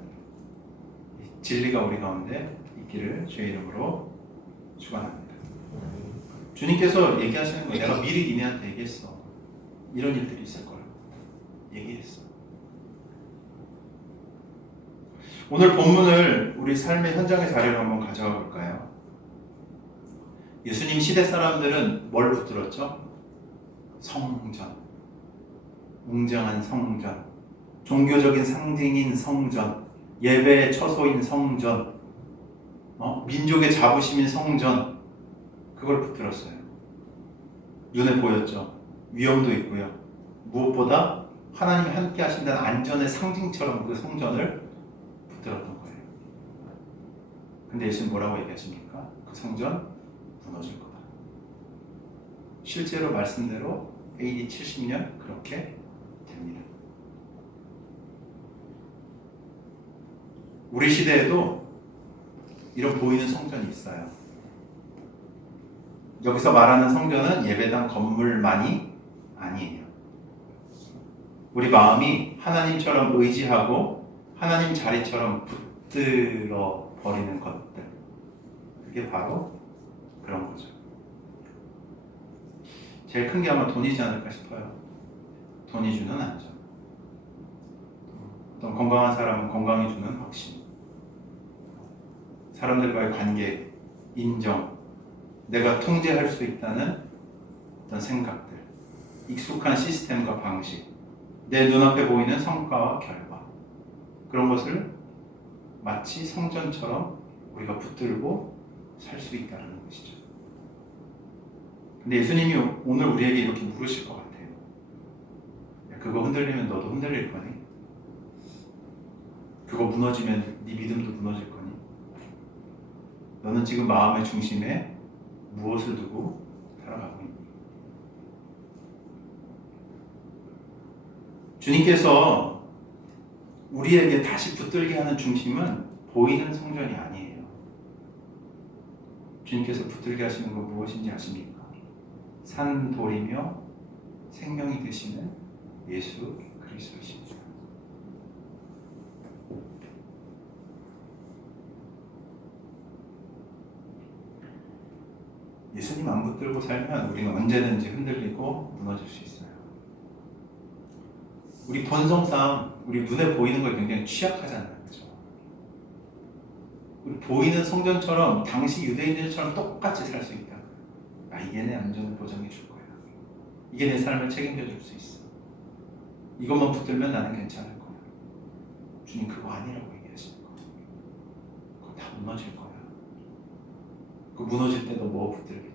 진리가 우리 가운데 있기를 주의 이름으로 축원합니다. 주님께서 얘기하시는 거예요. 내가 미리 니네한테 얘기했어. 이런 일들이 있을 거라고 얘기했어. 오늘 본문을 우리 삶의 현장의 자리로 한번 가져가 볼까요? 예수님 시대 사람들은 뭘 붙들었죠? 성전, 웅장한 성전, 종교적인 상징인 성전, 예배의 처소인 성전, 민족의 자부심인 성전, 그걸 붙들었어요. 눈에 보였죠. 위험도 있고요. 무엇보다 하나님이 함께 하신다는 안전의 상징처럼 그 성전을 붙들었던 거예요. 근데 예수님 뭐라고 얘기하십니까? 그 성전 무너질 거다. 실제로 말씀대로 AD 70년 그렇게 됩니다. 우리 시대에도 이런 보이는 성전이 있어요. 여기서 말하는 성전은 예배당 건물만이 아니에요. 우리 마음이 하나님처럼 의지하고 하나님 자리처럼 붙들어 버리는 것들, 그게 바로 그런 거죠. 제일 큰 게 아마 돈이지 않을까 싶어요. 돈이 주는 안전, 어떤 건강한 사람은 건강이 주는 확신, 사람들과의 관계, 인정, 내가 통제할 수 있다는 어떤 생각들, 익숙한 시스템과 방식, 내 눈앞에 보이는 성과와 결과, 그런 것을 마치 성전처럼 우리가 붙들고 살 수 있다는 것이죠. 근데 예수님이 오늘 우리에게 이렇게 물으실 것 같아요. 그거 흔들리면 너도 흔들릴 거니? 그거 무너지면 네 믿음도 무너질 거니? 너는 지금 마음의 중심에 무엇을 두고 살아가고 있니? 주님께서 우리에게 다시 붙들게 하는 중심은 보이는 성전이 아니에요. 주님께서 붙들게 하시는 건 무엇인지 아십니까? 산 돌이며 생명이 되시는 예수 그리스도십니다. 예수님 안 붙들고 살면 우리는 언제든지 흔들리고 무너질 수 있어요. 우리 본성상 우리 눈에 보이는 걸 굉장히 취약하잖아요. 그렇죠? 우리 보이는 성전처럼 당시 유대인들처럼 똑같이 살 수 있다. 이게 내 안전을 보장해 줄 거야. 이게 내 삶을 책임져 줄 수 있어. 이것만 붙들면 나는 괜찮을 거야. 주님 그거 아니라고 얘기하시는 거야. 그거 다 무너질 거야. 그 무너질 때 너 뭐 붙들겠니?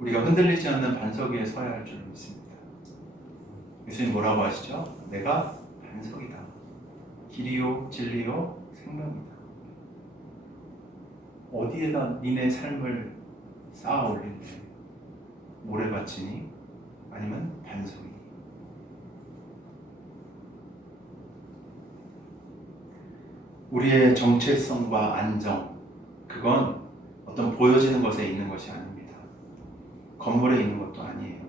우리가 흔들리지 않는 반석 위에 서야 할 줄 믿습니다. 예수님 뭐라고 하시죠? 내가 반석이다. 길이요 진리요 생명이다. 어디에다 니네 삶을 쌓아 올릴래? 모래밭이니? 아니면 반석이니? 우리의 정체성과 안정, 그건 어떤 보여지는 것에 있는 것이 아닙니다. 건물에 있는 것도 아니에요.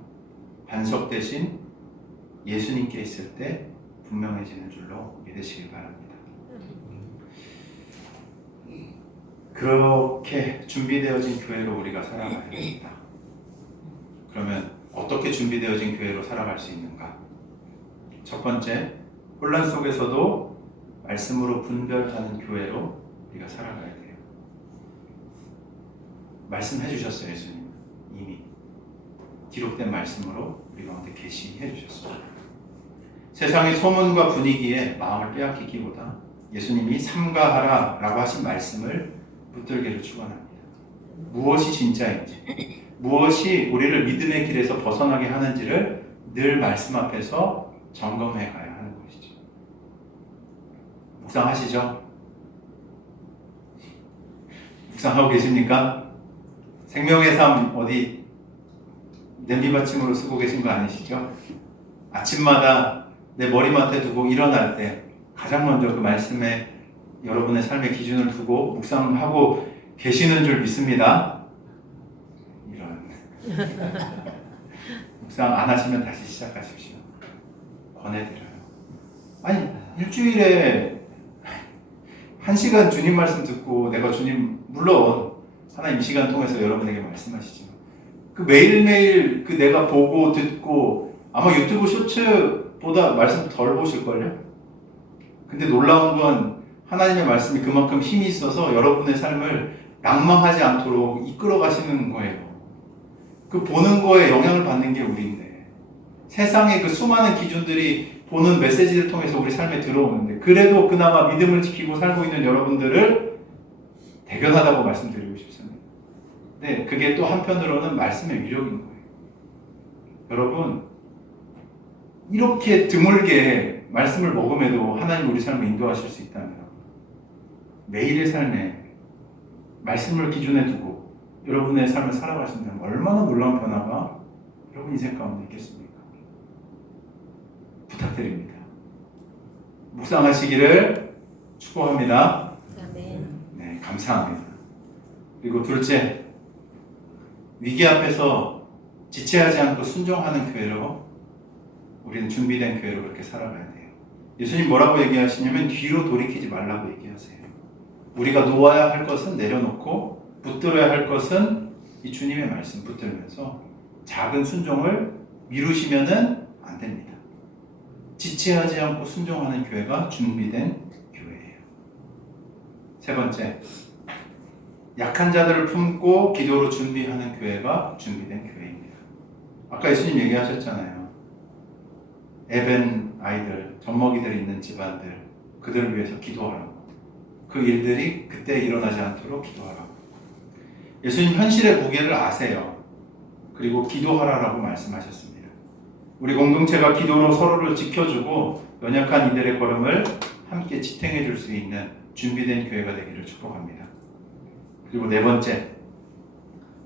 반석 대신 예수님께 있을 때 분명해지는 줄로 믿으시길 바랍니다. 그렇게 준비되어진 교회로 우리가 살아가야 됩니다. 그러면 어떻게 준비되어진 교회로 살아갈 수 있는가? 첫 번째, 혼란 속에서도 말씀으로 분별하는 교회로 우리가 살아가야 돼요. 말씀해 주셨어요, 예수님. 이미 기록된 말씀으로 우리 가운데 계시해 주셨어요. 세상의 소문과 분위기에 마음을 빼앗기기보다 예수님이 삼가하라 라고 하신 말씀을 붙들기를 축원합니다. 무엇이 진짜인지, 무엇이 우리를 믿음의 길에서 벗어나게 하는지를 늘 말씀 앞에서 점검해 가야 하는 것이죠. 묵상하시죠? 묵상하고 계십니까? 생명의 삶 어디 냄비받침으로 쓰고 계신 거 아니시죠? 아침마다 내 머리맡에 두고 일어날 때 가장 먼저 그 말씀에 여러분의 삶의 기준을 두고 묵상하고 계시는 줄 믿습니다. 이런 묵상 안 하시면 다시 시작하십시오. 권해드려요. 아니 일주일에 1시간 주님 말씀 듣고 내가 주님 물론 하나님 이 시간 통해서 여러분에게 말씀하시지만 그 매일매일 그 내가 보고 듣고 아마 유튜브 쇼츠보다 말씀 덜 보실걸요? 근데 놀라운 건 하나님의 말씀이 그만큼 힘이 있어서 여러분의 삶을 낭망하지 않도록 이끌어 가시는 거예요. 그 보는 거에 영향을 받는 게 우리인데 세상의 그 수많은 기준들이 보는 메시지를 통해서 우리 삶에 들어오는데 그래도 그나마 믿음을 지키고 살고 있는 여러분들을 대견하다고 말씀드리고 싶습니다. 네, 그게 또 한편으로는 말씀의 위력인 거예요. 여러분 이렇게 드물게 말씀을 먹음에도 하나님 우리 삶을 인도하실 수 있다면 매일의 삶에 말씀을 기준에 두고 여러분의 삶을 살아가신다면 얼마나 놀라운 변화가 여러분 인생 가운데 있겠습니까? 부탁드립니다. 묵상하시기를 축복합니다. 네, 감사합니다. 그리고 둘째, 위기 앞에서 지체하지 않고 순종하는 교회로 우리는 준비된 교회로 그렇게 살아가야 돼요. 예수님 뭐라고 얘기하시냐면 뒤로 돌이키지 말라고 얘기하세요. 우리가 놓아야 할 것은 내려놓고 붙들어야 할 것은 이 주님의 말씀 붙들면서 작은 순종을 미루시면은 안 됩니다. 지체하지 않고 순종하는 교회가 준비된 교회예요. 세 번째, 약한 자들을 품고 기도로 준비하는 교회가 준비된 교회입니다. 아까 예수님 얘기하셨잖아요. 애밴 아이들, 젖먹이들 있는 집안들, 그들을 위해서 기도하라고. 그 일들이 그때 일어나지 않도록 기도하라고. 예수님 현실의 무게를 아세요. 그리고 기도하라라고 말씀하셨습니다. 우리 공동체가 기도로 서로를 지켜주고 연약한 이들의 걸음을 함께 지탱해 줄 수 있는 준비된 교회가 되기를 축복합니다. 그리고 네 번째,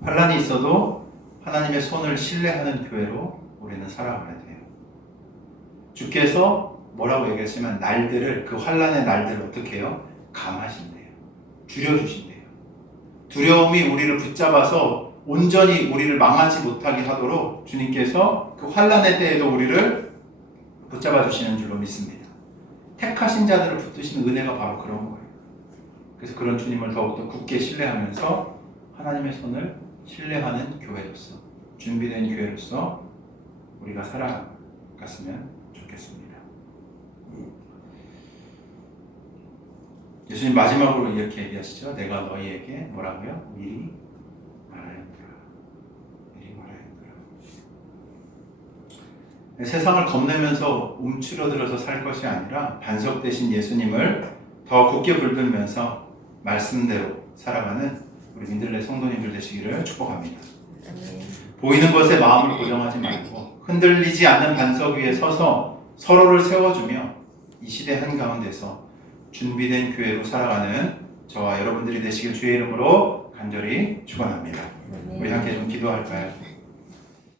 환난이 있어도 하나님의 손을 신뢰하는 교회로 우리는 살아가야 돼요. 주께서 뭐라고 얘기하시면 날들을 그 환난의 날들을 어떻게 해요? 감하신대요. 줄여주신대요. 두려움이 우리를 붙잡아서 온전히 우리를 망하지 못하게 하도록 주님께서 그 환난의 때에도 우리를 붙잡아 주시는 줄로 믿습니다. 택하신 자들을 붙드시는 은혜가 바로 그런 거예요. 그래서 그런 주님을 더욱더 굳게 신뢰하면서 하나님의 손을 신뢰하는 교회로서, 준비된 교회로서 우리가 살아갔으면 좋겠습니다. 예수님 마지막으로 이렇게 얘기하시죠. 내가 너희에게 뭐라고요? 미리 말하였노라. 미리 말하였노라. 세상을 겁내면서 움츠러들어서 살 것이 아니라 반석 되신 예수님을 더 굳게 붙들면서 말씀대로 살아가는 우리 민들레 성도님들 되시기를 축복합니다. 보이는 것에 마음을 고정하지 말고 흔들리지 않는 반석 위에 서서 서로를 세워주며 이 시대 한가운데서 준비된 교회로 살아가는 저와 여러분들이 되시길 주의 이름으로 간절히 축원합니다. 우리 함께 좀 기도할까요?